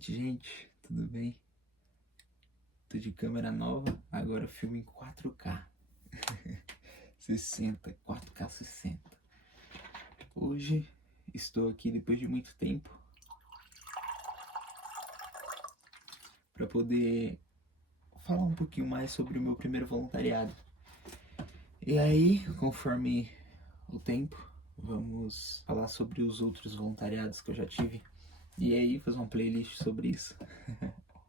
noite, gente. Tudo bem? Tô de câmera nova, agora eu filmo em 4K 60, 4K 60. Hoje estou aqui depois de muito tempo para poder falar um pouquinho mais sobre o meu primeiro voluntariado. E aí, conforme o tempo, vamos falar sobre os outros voluntariados que eu já tive. E aí, fazer uma playlist sobre isso.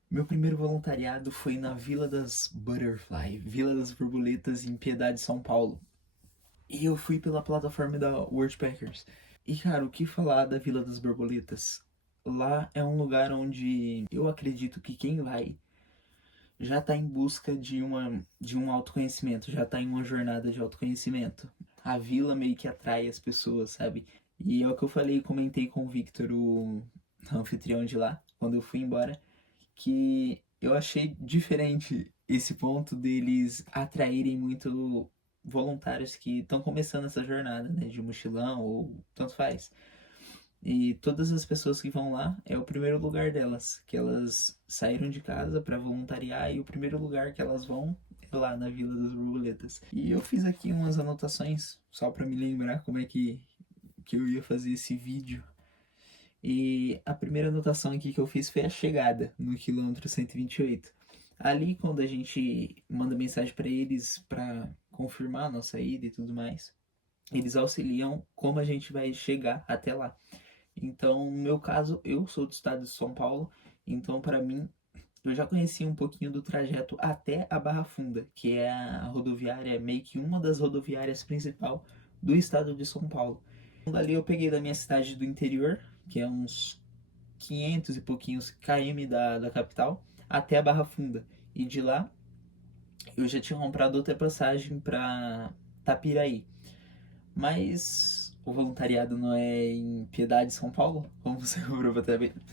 Meu primeiro voluntariado foi na Vila das Butterfly, Vila das Borboletas, em Piedade, São Paulo. E eu fui pela plataforma da Worldpackers. E cara, o que falar da Vila das Borboletas? Lá é um lugar onde eu acredito que quem vai já tá em busca de um autoconhecimento, já tá em uma jornada de autoconhecimento. A vila meio que atrai as pessoas, sabe? E é o que eu falei, comentei com o Victor, o anfitrião de lá, quando eu fui embora, que eu achei diferente esse ponto deles atraírem muito voluntários que estão começando essa jornada, né, de mochilão ou tanto faz. E todas as pessoas que vão lá é o primeiro lugar delas, que elas saíram de casa para voluntariar e o primeiro lugar que elas vão é lá na Vila das Borboletas. E eu fiz aqui umas anotações só para me lembrar como é que eu ia fazer esse vídeo. E a primeira anotação aqui que eu fiz foi a chegada no quilômetro 128. Ali, quando a gente manda mensagem para eles para confirmar a nossa ida e tudo mais, eles auxiliam como a gente vai chegar até lá. Então, no meu caso, eu sou do estado de São Paulo, então para mim, eu já conhecia um pouquinho do trajeto até a Barra Funda, que é a rodoviária, meio que uma das rodoviárias principal do estado de São Paulo. Dali eu peguei da minha cidade do interior, que é uns 500 e pouquinhos km da capital, até a Barra Funda. E de lá eu já tinha comprado outra passagem para Tapiraí. Mas o voluntariado não é em Piedade, São Paulo? Como você comprou para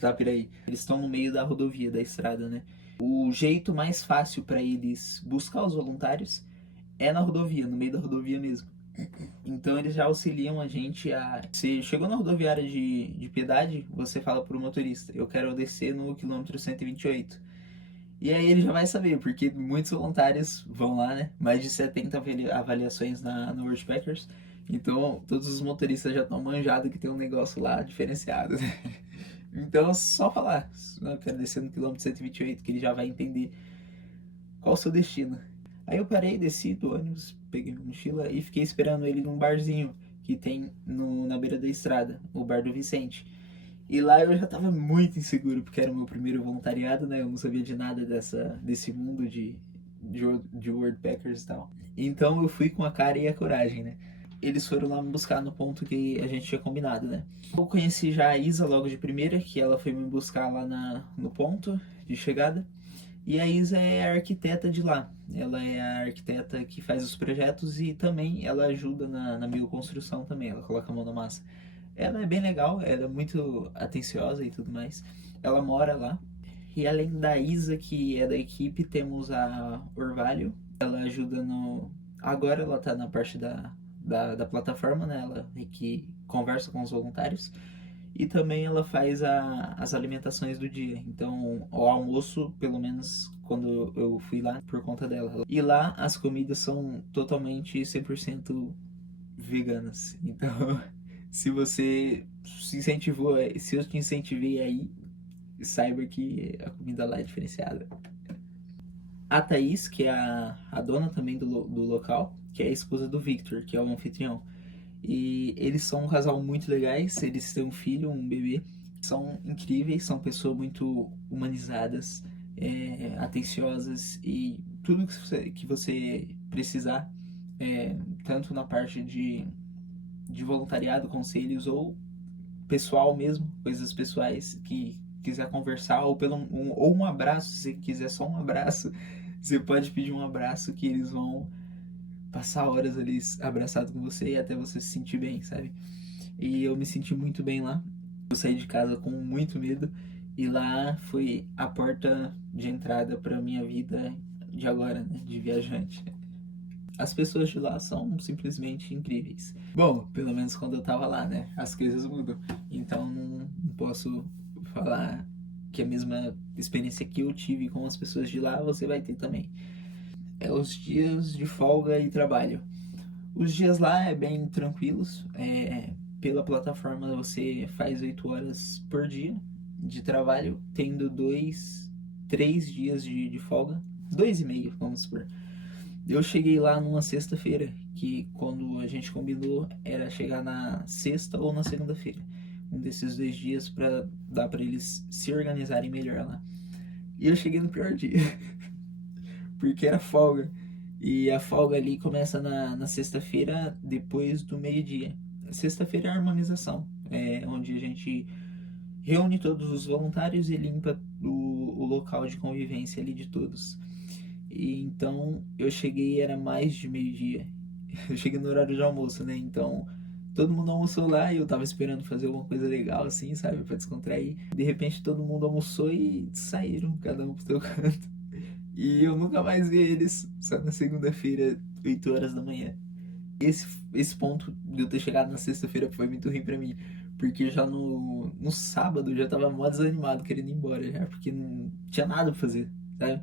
Tapiraí? Eles estão no meio da rodovia, da estrada, né? O jeito mais fácil para eles buscar os voluntários é na rodovia, no meio da rodovia mesmo. Então eles já auxiliam a gente a... Se chegou na rodoviária de Piedade, você fala pro motorista, eu quero descer no quilômetro 128. E aí ele já vai saber, porque muitos voluntários vão lá, né? Mais de 70 avaliações no Worldpackers. Então todos os motoristas já estão manjados que tem um negócio lá diferenciado, né? Então só falar, eu quero descer no quilômetro 128, que ele já vai entender qual o seu destino. Aí eu parei, desci do ônibus, peguei minha mochila e fiquei esperando ele num barzinho que tem na beira da estrada, o Bar do Vicente. E lá eu já tava muito inseguro, porque era o meu primeiro voluntariado, né? Eu não sabia de nada desse mundo de Worldpackers e tal. Então eu fui com a cara e a coragem, né? Eles foram lá me buscar no ponto que a gente tinha combinado, né? Eu conheci já a Isa logo de primeira, que ela foi me buscar lá no ponto de chegada. E a Isa é a arquiteta de lá. Ela é a arquiteta que faz os projetos e também ela ajuda na bioconstrução também. Ela coloca a mão na massa. Ela é bem legal, ela é muito atenciosa e tudo mais. Ela mora lá. E além da Isa, que é da equipe, temos a Orvalho. Ela ajuda no... Agora ela tá na parte da plataforma, né? Ela é que conversa com os voluntários. E também ela faz as alimentações do dia. Então, o almoço, pelo menos quando eu fui lá, por conta dela. E lá as comidas são totalmente 100% veganas. Então, se você se incentivou, se eu te incentivei aí, saiba que a comida lá é diferenciada. A Thaís, que é a dona também do local, que é a esposa do Victor, que é o anfitrião. E eles são um casal muito legais, eles têm um filho, um bebê, são incríveis, são pessoas muito humanizadas, atenciosas e tudo que você precisar, tanto na parte de voluntariado, conselhos ou pessoal mesmo, coisas pessoais que quiser conversar ou um abraço, se quiser só um abraço, você pode pedir um abraço que eles vão passar horas ali abraçado com você e até você se sentir bem, sabe? E eu me senti muito bem lá. Eu saí de casa com muito medo e lá foi a porta de entrada para minha vida de agora, né, de viajante. As pessoas de lá são simplesmente incríveis. Bom, pelo menos quando eu tava lá, né? As coisas mudam. Então não posso falar que a mesma experiência que eu tive com as pessoas de lá, você vai ter também. É os dias de folga e trabalho. Os dias lá é bem tranquilos. Pela plataforma você faz 8 horas por dia de trabalho, tendo 3 dias de folga. 2,5, vamos supor. Eu cheguei lá numa sexta-feira, que quando a gente combinou era chegar na sexta ou na segunda-feira. Um desses 2 dias para dar para eles se organizarem melhor lá. E eu cheguei no pior dia, porque era folga. E a folga ali começa na sexta-feira, depois do meio-dia. Sexta-feira é a harmonização, onde a gente reúne todos os voluntários e limpa o local de convivência ali de todos. E então eu cheguei, era mais de meio-dia. Eu cheguei no horário de almoço, né? Então todo mundo almoçou lá e eu tava esperando fazer alguma coisa legal assim, sabe? Pra descontrair. De repente todo mundo almoçou e saíram, cada um pro seu canto. E eu nunca mais vi eles, só na segunda-feira, 8 horas da manhã. Esse ponto de eu ter chegado na sexta-feira foi muito ruim pra mim. Porque já no sábado eu já tava mó desanimado, querendo ir embora já, porque não tinha nada pra fazer, sabe?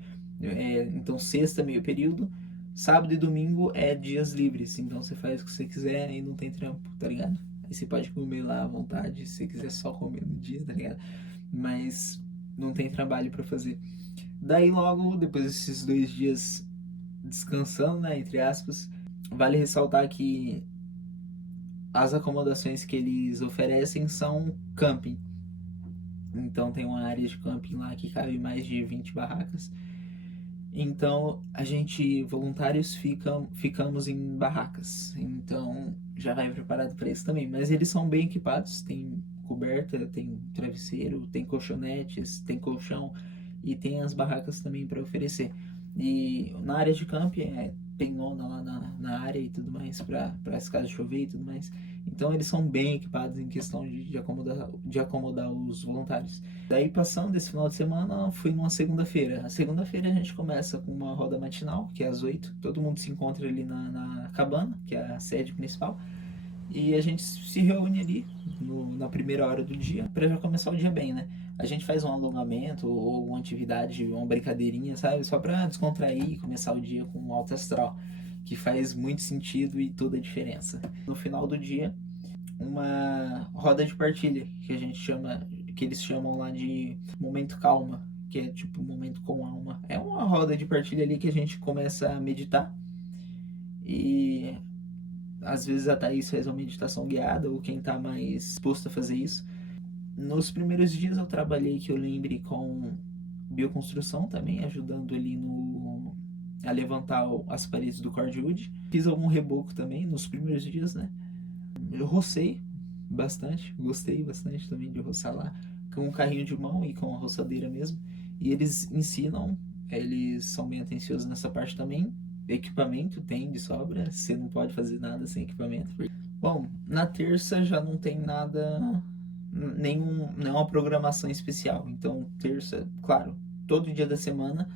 Então sexta, meio período, sábado e domingo é dias livres, então você faz o que você quiser e não tem trampo, tá ligado? Aí você pode comer lá à vontade, se você quiser só comer no dia, tá ligado? Mas não tem trabalho pra fazer. Daí logo, depois desses 2 dias descansando, né, entre aspas, vale ressaltar que as acomodações que eles oferecem são camping. Então tem uma área de camping lá que cabe mais de 20 barracas. Então a gente, voluntários, ficamos em barracas. Então já vai preparado para isso também. Mas eles são bem equipados, tem coberta, tem travesseiro, tem colchonetes, tem colchão e tem as barracas também para oferecer. E na área de camping tem lona lá na área e tudo mais, para as casas chover e tudo mais. Então eles são bem equipados em questão de acomodar os voluntários. Daí passando esse final de semana, fui numa segunda-feira. A segunda-feira a gente começa com uma roda matinal, que é às 8. Todo mundo se encontra ali na cabana, que é a sede principal. E a gente se reúne ali na primeira hora do dia, para já começar o dia bem, né? A gente faz um alongamento ou uma atividade, uma brincadeirinha, sabe? Só para descontrair e começar o dia com um alto astral, que faz muito sentido e toda a diferença. No final do dia, uma roda de partilha, que a gente chama, que eles chamam lá de momento calma, que é tipo momento com alma. É uma roda de partilha ali que a gente começa a meditar e às vezes a Thaís faz uma meditação guiada ou quem tá mais disposto a fazer isso. Nos primeiros dias eu trabalhei, que eu lembre, com bioconstrução também, ajudando ali a levantar as paredes do cordwood. Fiz algum reboco também nos primeiros dias, né? Eu rocei bastante, gostei bastante também de roçar lá, com um carrinho de mão e com a roçadeira mesmo. E eles ensinam, eles são bem atenciosos nessa parte também. Equipamento tem de sobra, você não pode fazer nada sem equipamento. Bom, na terça já não tem nada, nenhuma programação especial. Então, terça, claro, todo dia da semana,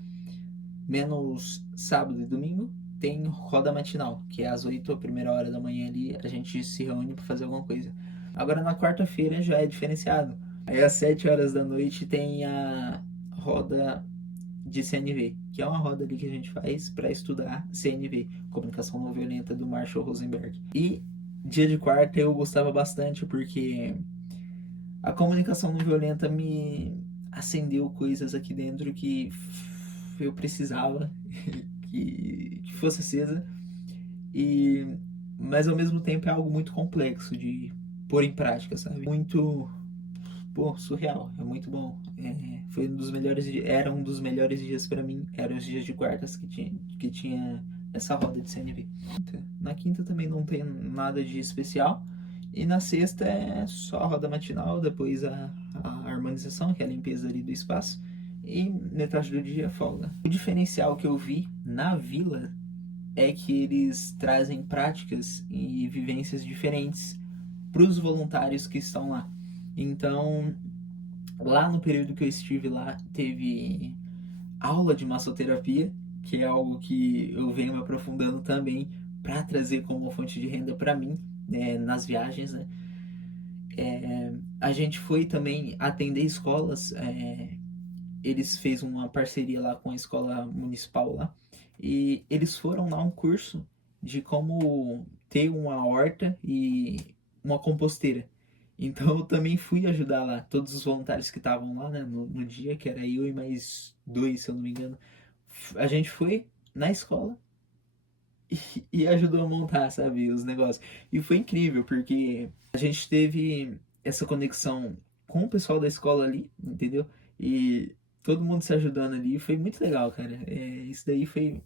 menos sábado e domingo, tem roda matinal, que é às 8, a primeira hora da manhã ali, a gente se reúne para fazer alguma coisa. Agora na quarta-feira já é diferenciado. Aí às 7 horas da noite tem a roda de CNV, que é uma roda ali que a gente faz para estudar CNV, Comunicação Não Violenta, do Marshall Rosenberg. E dia de quarta eu gostava bastante porque a comunicação não violenta me acendeu coisas aqui dentro que eu precisava que fosse acesa, mas ao mesmo tempo é algo muito complexo de pôr em prática, sabe? Muito, surreal, é muito bom. Foi era um dos melhores dias para mim, eram os dias de quartas que tinha essa roda de CNV. Na quinta também não tem nada de especial. E na sexta é só a roda matinal, depois a harmonização, que é a limpeza ali do espaço, e metade do dia é folga. O diferencial que eu vi na vila é que eles trazem práticas e vivências diferentes para os voluntários que estão lá. Então, lá no período que eu estive lá, teve aula de massoterapia, que é algo que eu venho me aprofundando também para trazer como fonte de renda para mim, nas viagens, né? A gente foi também atender escolas eles fez uma parceria lá com a escola municipal lá, e eles foram lá um curso de como ter uma horta e uma composteira. Então eu também fui ajudar lá, todos os voluntários que estavam lá, né, no dia, que era eu e mais dois, se eu não me engano. A gente foi na escola e ajudou a montar, sabe, os negócios. E foi incrível, porque a gente teve essa conexão com o pessoal da escola ali, entendeu? E todo mundo se ajudando ali, foi muito legal, cara. Isso daí foi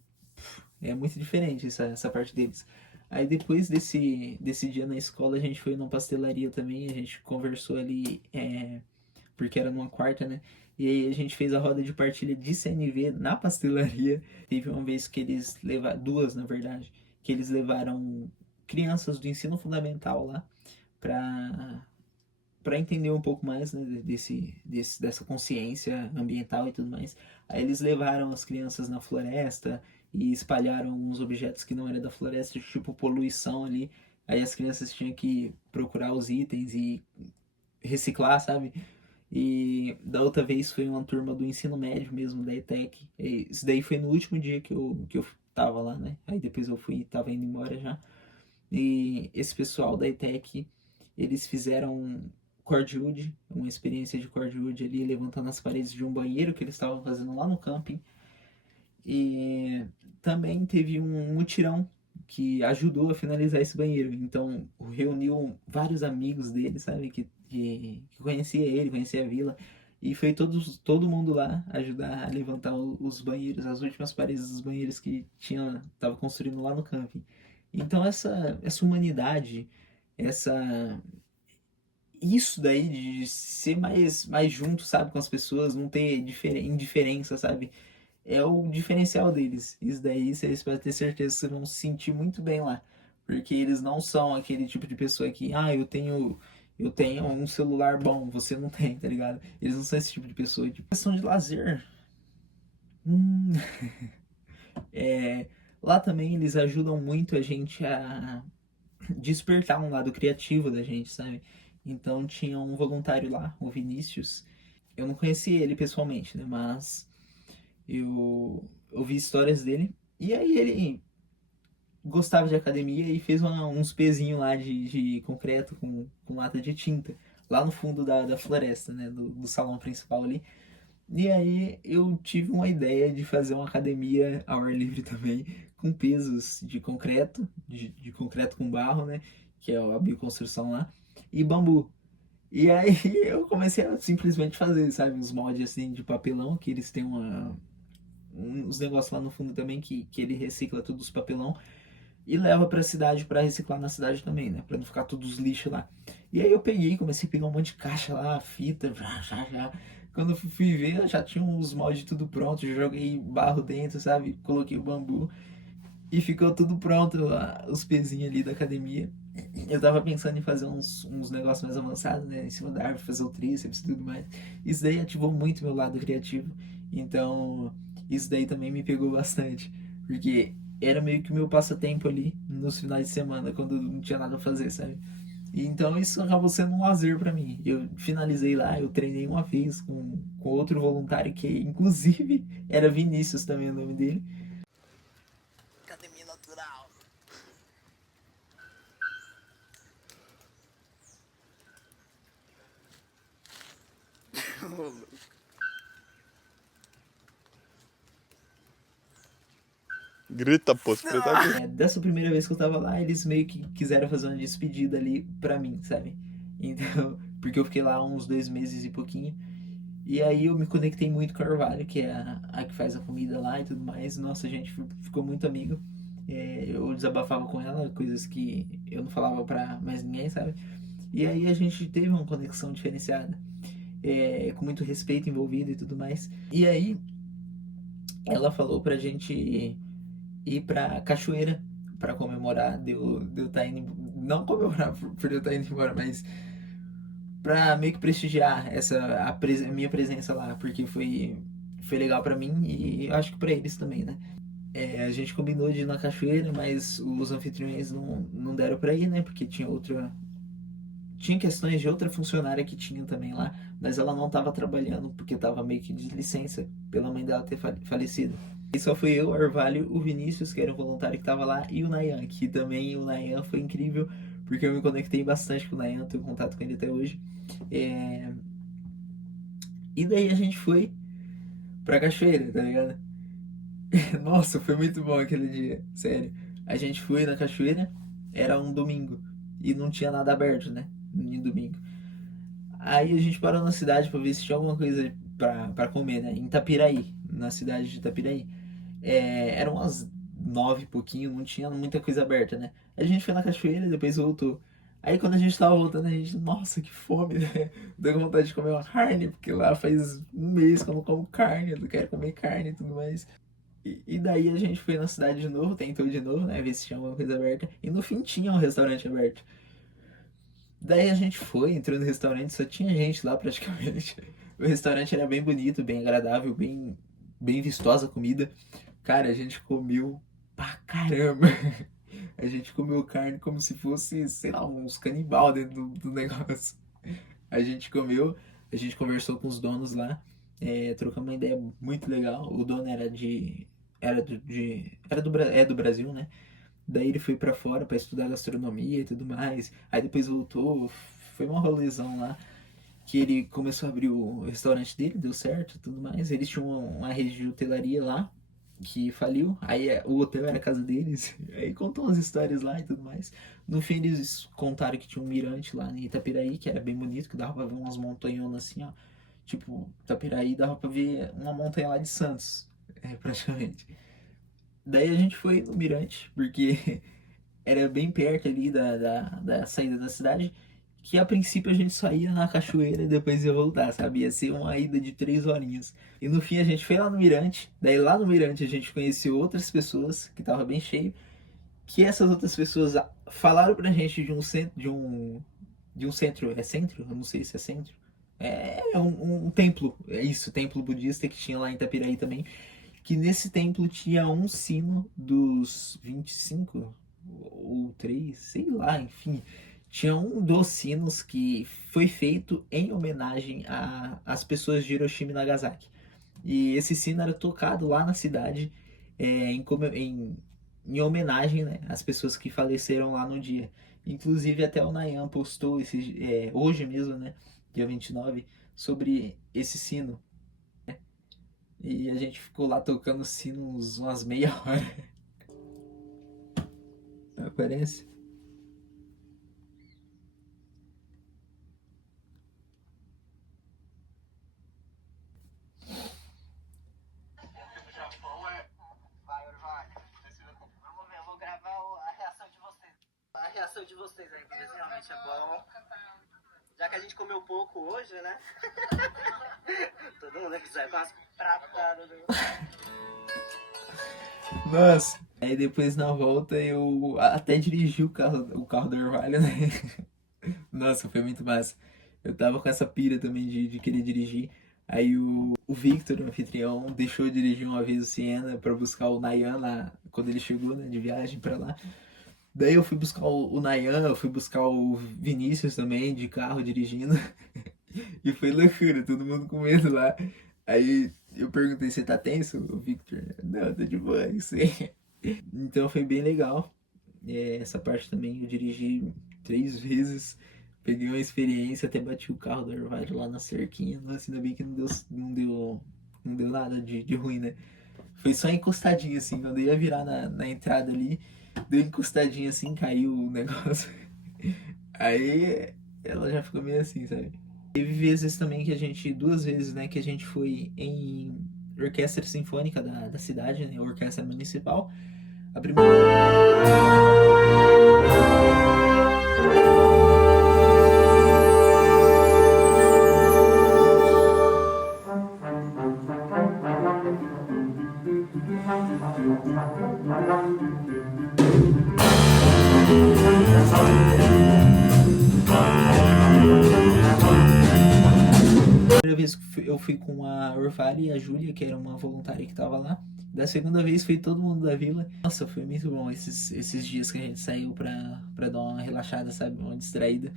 muito diferente, essa parte deles. Aí depois desse dia na escola, a gente foi numa pastelaria também, a gente conversou ali, porque era numa quarta, né? E aí a gente fez a roda de partilha de CNV na pastelaria. Teve uma vez que eles levaram, duas na verdade, que eles levaram crianças do ensino fundamental lá para entender um pouco mais, né, dessa consciência ambiental e tudo mais. Aí eles levaram as crianças na floresta e espalharam uns objetos que não eram da floresta, tipo poluição ali. Aí as crianças tinham que procurar os itens e reciclar, sabe? E da outra vez foi uma turma do ensino médio mesmo, da ETEC. E isso daí foi no último dia que eu tava lá, né? Aí depois eu fui, tava indo embora já. E esse pessoal da ETEC, eles fizeram cordwood, uma experiência de cordwood ali, levantando as paredes de um banheiro que eles estavam fazendo lá no camping. E também teve um mutirão que ajudou a finalizar esse banheiro. Então reuniu vários amigos dele, sabe? Que conhecia ele, conhecia a vila. E foi todo mundo lá ajudar a levantar os banheiros, as últimas paredes dos banheiros que tava construindo lá no camping. Então essa humanidade, essa isso daí de ser mais junto, sabe, com as pessoas, não ter indiferença, sabe? É o diferencial deles. Isso daí vocês podem ter certeza que vocês vão se sentir muito bem lá. Porque eles não são aquele tipo de pessoa que, eu tenho um celular bom, você não tem, tá ligado? Eles não são esse tipo de pessoa. De questão de lazer. Hum, é, lá também eles ajudam muito a gente a despertar um lado criativo da gente, sabe? Então tinha um voluntário lá, o Vinícius. Eu não conhecia ele pessoalmente, né? Mas eu ouvi histórias dele. E aí ele gostava de academia e fez uns pezinhos lá de concreto com lata de tinta. Lá no fundo da floresta, né? Do salão principal ali. E aí eu tive uma ideia de fazer uma academia ao ar livre também, com pesos de concreto, de concreto com barro, né? Que é a bioconstrução lá, e bambu. E aí eu comecei a simplesmente fazer, sabe, uns moldes assim de papelão, que eles têm uns negócios lá no fundo também que ele recicla todos os papelão e leva pra cidade pra reciclar na cidade também, né? Pra não ficar todos os lixos lá. E aí eu peguei, comecei a pegar um monte de caixa lá, fita, já. Quando eu fui ver, eu já tinha uns moldes tudo pronto, joguei barro dentro, sabe? Coloquei o bambu e ficou tudo pronto lá, os pezinhos ali da academia. Eu tava pensando em fazer uns negócios mais avançados, né? Em cima da árvore, fazer o tríceps e tudo mais. Isso daí ativou muito meu lado criativo. Então, isso daí também me pegou bastante. Porque era meio que o meu passatempo ali nos finais de semana, quando não tinha nada a fazer, sabe? E então isso acabou sendo um lazer pra mim. Eu finalizei lá, eu treinei uma vez com outro voluntário que, inclusive, era Vinícius também o nome dele. Academia natural. Grita, pô, se precisar grita. Dessa primeira vez que eu tava lá, eles meio que quiseram fazer uma despedida ali pra mim, sabe? Então, porque eu fiquei lá uns 2 meses e pouquinho. E aí eu me conectei muito com a Orvalho, que é a que faz a comida lá e tudo mais. Nossa, a gente ficou muito amigo. Eu desabafava com ela, coisas que eu não falava pra mais ninguém, sabe? E aí a gente teve uma conexão diferenciada, com muito respeito envolvido e tudo mais. E aí ela falou pra gente ir pra cachoeira pra comemorar de eu estar indo. Não comemorar por eu estar indo embora, mas pra meio que prestigiar a minha presença lá, porque foi legal pra mim e eu acho que pra eles também, né? A gente combinou de ir na cachoeira, mas os anfitriões não deram pra ir, né? Porque tinha outra. tinha questões de outra funcionária que tinha também lá, mas ela não estava trabalhando porque estava meio que de licença pela mãe dela ter falecido. E só foi eu, o Orvalho, o Vinícius, que era um voluntário que estava lá, e o Nayan, que também o Nayan foi incrível, porque eu me conectei bastante com o Nayan, tenho contato com ele até hoje. E daí a gente foi pra cachoeira, tá ligado? Nossa, foi muito bom aquele dia, sério. A gente foi na cachoeira, era um domingo, e não tinha nada aberto, né? No domingo. Aí a gente parou na cidade pra ver se tinha alguma coisa pra comer, né? Em Itapiraí, na cidade de Itapiraí. Eram umas 9 e pouquinho, não tinha muita coisa aberta, né? A gente foi na cachoeira e depois voltou. Aí quando a gente tava voltando, a gente, nossa, que fome, né? Deu vontade de comer uma carne, porque lá faz um mês que eu não como carne, eu não quero comer carne e tudo mais. E daí a gente foi na cidade de novo, tentou de novo, né? Ver se tinha alguma coisa aberta. E no fim tinha um restaurante aberto. Daí a gente foi, entrou no restaurante, só tinha gente lá praticamente. O restaurante era bem bonito, bem agradável, bem vistosa a comida. Cara, a gente comeu pra caramba. A gente comeu carne como se fosse, sei lá, uns canibal dentro do negócio. A gente comeu, a gente conversou com os donos lá, trocamos uma ideia muito legal. O dono era de. Era do, de, era do, é do Brasil, né? Daí ele foi pra fora pra estudar gastronomia e tudo mais. Aí depois voltou, foi uma rolezão lá. Que ele começou a abrir o restaurante dele, deu certo e tudo mais. Eles tinham uma rede de hotelaria lá, que faliu. Aí o hotel era a casa deles. Aí contou umas histórias lá e tudo mais. No fim eles contaram que tinha um mirante lá em Itapiraí, que era bem bonito, que dava pra ver umas montanhonas assim, ó. Tipo, Itapiraí dava pra ver uma montanha lá de Santos, praticamente. Daí a gente foi no mirante, porque era bem perto ali da saída da cidade, que a princípio a gente só ia na cachoeira e depois ia voltar, sabe? Ia ser uma ida de 3 horinhas. E no fim a gente foi lá no Mirante, daí lá no Mirante a gente conheceu outras pessoas, que tava bem cheio, que essas outras pessoas falaram pra gente de um centro, de um centro, é centro? Eu não sei se é centro. Um templo, é isso, templo budista que tinha lá em Itapiraí também, que nesse templo tinha um sino dos 25 ou 3, sei lá, enfim. Tinha um dos sinos que foi feito em homenagem às pessoas de Hiroshima e Nagasaki. E esse sino era tocado lá na cidade em homenagem, né, às pessoas que faleceram lá no dia. Inclusive até o Nayan postou hoje mesmo, né, dia 29, sobre esse sino. E a gente ficou lá tocando sino umas meia hora. Aparece. Vai, Orvalho. Vamos ver, eu vou gravar a reação de vocês. A reação de vocês aí, pra ver se realmente é bom. Já que a gente comeu pouco hoje, né? Todo mundo aqui sai com as pratadas. Nossa. Aí depois na volta eu até dirigi o carro do Orvalho, né? Nossa, foi muito massa. Eu tava com essa pira também de querer dirigir. Aí o Victor, o anfitrião, deixou eu dirigir uma vez o Siena pra buscar o Nayan lá, quando ele chegou, né, de viagem pra lá. Daí eu fui buscar o Nayan, eu fui buscar o Vinícius também, de carro, dirigindo. E foi loucura, todo mundo com medo lá. Aí eu perguntei, você tá tenso? O Victor, não, tô de boa, isso aí. Então foi bem legal. Essa parte também eu dirigi 3 vezes. Peguei uma experiência, até bati o carro do Orvalho lá na cerquinha. Nossa, ainda bem que não deu nada de ruim, né? Foi só encostadinho assim, quando eu ia virar na entrada ali, deu encostadinho assim, caiu o negócio. Aí ela já ficou meio assim, sabe? Teve vezes também que a gente, 2 vezes, né, que a gente foi em orquestra sinfônica da cidade, né, orquestra municipal. A primeira. Primeira vez que eu fui com a Orvalho e a Júlia, que era uma voluntária que tava lá. Da segunda vez foi todo mundo da vila. Nossa, foi muito bom esses dias que a gente saiu pra dar uma relaxada, sabe? Uma distraída.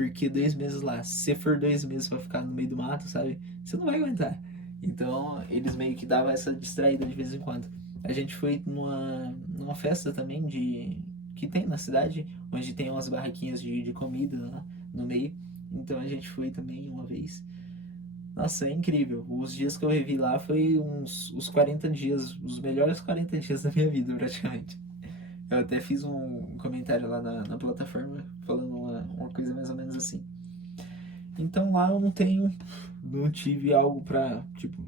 porque 2 meses lá, se você for 2 meses pra ficar no meio do mato, sabe? Você não vai aguentar. Então, eles meio que davam essa distraída de vez em quando. A gente foi numa festa também que tem na cidade, onde tem umas barraquinhas de comida lá no meio. Então a gente foi também uma vez. Nossa, é incrível. Os dias que eu revi lá foi os 40 dias, os melhores 40 dias da minha vida, praticamente. Eu até fiz um comentário lá na plataforma falando uma coisa mais ou menos assim. Então lá eu não tive algo pra, tipo,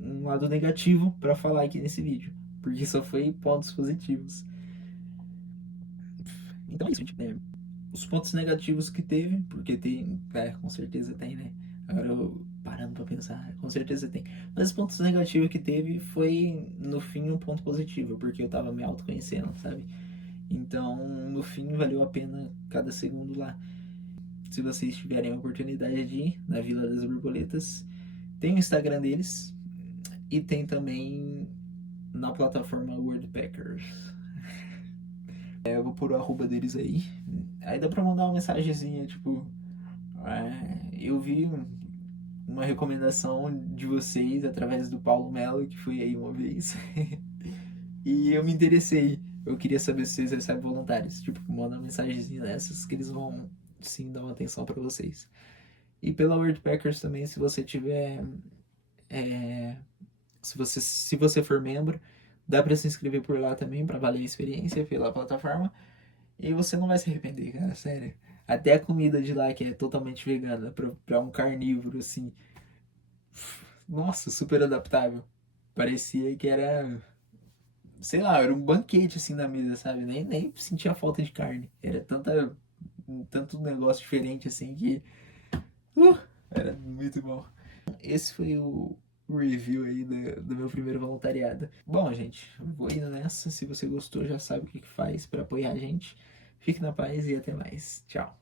um lado negativo pra falar aqui nesse vídeo. Porque só foi pontos positivos. Então é isso, gente. Os pontos negativos que teve, porque tem, com certeza tem, né? Agora eu parando pra pensar, com certeza tem. Mas os pontos negativos que teve foi, no fim, um ponto positivo, porque eu tava me autoconhecendo, sabe? Então, no fim, valeu a pena cada segundo lá. Se vocês tiverem a oportunidade de ir na Vila das Borboletas, tem o Instagram deles e tem também na plataforma Worldpackers. Eu vou pôr o arroba deles aí. Aí dá pra mandar uma mensagenzinha, tipo... eu vi uma recomendação de vocês através do Paulo Melo, que foi aí uma vez. E eu me interessei. Eu queria saber se vocês recebem voluntários. Tipo, manda uma mensagenzinha dessas que eles vão, sim, dar uma atenção pra vocês. E pela Worldpackers também, se você tiver... Se você for membro, dá pra se inscrever por lá também, pra valer a experiência pela plataforma. E você não vai se arrepender, cara, sério. Até a comida de lá, que é totalmente vegana, pra um carnívoro, assim. Nossa, super adaptável. Parecia que era... Sei lá, era um banquete, assim, na mesa, sabe? Nem sentia falta de carne. Era tanto negócio diferente, assim, que... era muito bom. Esse foi o review aí do meu primeiro voluntariado. Bom, gente, vou indo nessa. Se você gostou, já sabe o que faz pra apoiar a gente. Fique na paz e até mais. Tchau.